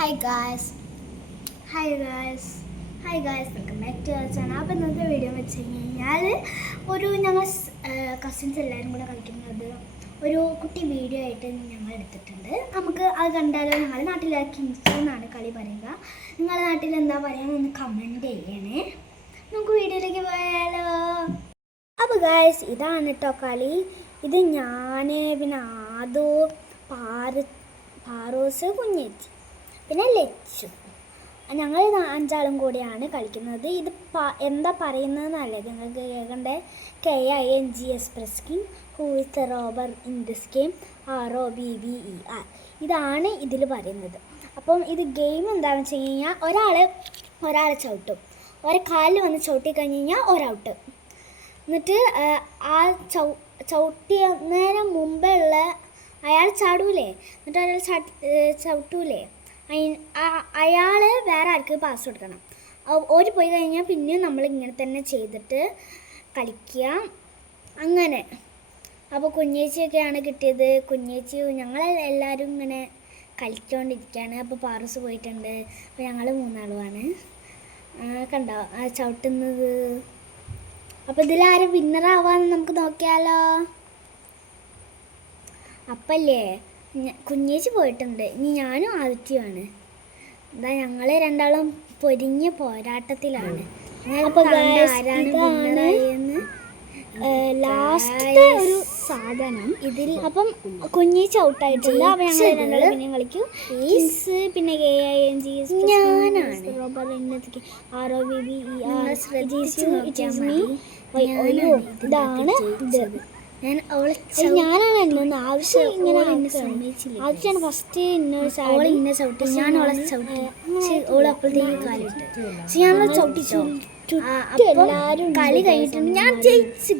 Hi guys hi guys hi guys welcome back to our channel. അപ്പോൾ ഇന്നത്തെ video വെച്ച് കഴിഞ്ഞാൽ ഞങ്ങൾ കസിൻസ് എല്ലാവരും കൂടെ കളിക്കുന്നത് ഒരു കുട്ടി വീഡിയോ ആയിട്ട് ഞങ്ങൾ എടുത്തിട്ടുണ്ട്. നമുക്ക് അത് കണ്ടാലോ? ഞങ്ങളുടെ നാട്ടിലെ കിങ്സ് എന്നാണ് കളി പറയുക. നിങ്ങളുടെ നാട്ടിൽ എന്താ പറയുക ഒന്ന് കമൻറ്റ് ചെയ്യണേ. നമുക്ക് വീഡിയോയിലേക്ക് പോയാലോ? അപ്പോൾ ഗായ്സ് ഇതാണ് കേട്ടോ കളി. ഇത് ഞാൻ പിന്നെ ആദോ പാറോസ് കുഞ്ഞേച്ചി പിന്നെ ലച്ചു, ഞങ്ങൾ 5 കൂടിയാണ് കളിക്കുന്നത്. ഇത് എന്താ പറയുന്നതെന്നല്ലേ നിങ്ങൾക്ക് കേൾക്കണ്ടേ? KING പ്രസ്കിങ് who is the robber in this game ROBBER ഇതാണ് ഇതിൽ പറയുന്നത്. അപ്പം ഇത് ഗെയിം എന്താണെന്ന് വെച്ച് കഴിഞ്ഞാൽ ഒരാളെ ചവിട്ടും, കാലിൽ വന്ന് ചവിട്ടി കഴിഞ്ഞ് കഴിഞ്ഞാൽ ഒരൗട്ട്. എന്നിട്ട് ആ ചവിട്ടിയതിന് മുമ്പേ ഉള്ള അയാൾ ചാടൂലേ, എന്നിട്ട് അയാൾ ചവിട്ടൂലേ, അയാൾ വേറെ ആർക്ക് പാസ് കൊടുക്കണം. ഒരു പോയി കഴിഞ്ഞാൽ പിന്നെയും നമ്മൾ ഇങ്ങനെ തന്നെ ചെയ്തിട്ട് കളിക്കുക അങ്ങനെ. അപ്പോൾ കുഞ്ഞേച്ചിയൊക്കെയാണ് കിട്ടിയത്. കുഞ്ഞേച്ചി ഞങ്ങളെല്ലാവരും ഇങ്ങനെ കളിച്ചുകൊണ്ടിരിക്കുകയാണ്. അപ്പോൾ പാറസ് പോയിട്ടുണ്ട്. അപ്പോൾ ഞങ്ങൾ 3 കണ്ടോ ആ ചവിട്ടുന്നത്. അപ്പോൾ ഇതിലാരും വിന്നറാവാന്ന് നമുക്ക് നോക്കിയാലോ? അപ്പല്ലേ കുഞ്ഞേച്ചി പോയിട്ടുണ്ട്, ഇനി ഞാനും ആദിത്യമാണ്. എന്താ ഞങ്ങൾ രണ്ടാളും പൊരിഞ്ഞ പോരാട്ടത്തിലാണ്. അപ്പോൾ ആരാണ് ലാസ്റ്റ് ഒരു സാധനം ഇതിൽ. അപ്പം കുഞ്ഞേച്ചി ഔട്ടായിട്ടില്ല. അപ്പം ഞങ്ങൾ രണ്ടാളും പിന്നെ കളിക്കും. പിന്നെ KING ഞാനാണ് ROBBER ശ്രദ്ധിച്ചു നോക്കിയാൽ മതി. ഇതാണ് ഇത്. ഞാനാണ് എന്നൊന്ന് ആവശ്യം ഇങ്ങനെ ആവശ്യമാണ്. ഫസ്റ്റ് ഇന്നെ ചവിട്ടി, ഞാൻ അവളെ ചവിട്ടി, ഓൾ അപ്പോഴത്തേക്ക് കാലിട്ട് ഞാൻ ചവിട്ടിച്ചോ. എല്ലാവരും കളി കഴിഞ്ഞിട്ടുണ്ട്, ഞാൻ ജയിച്ചു.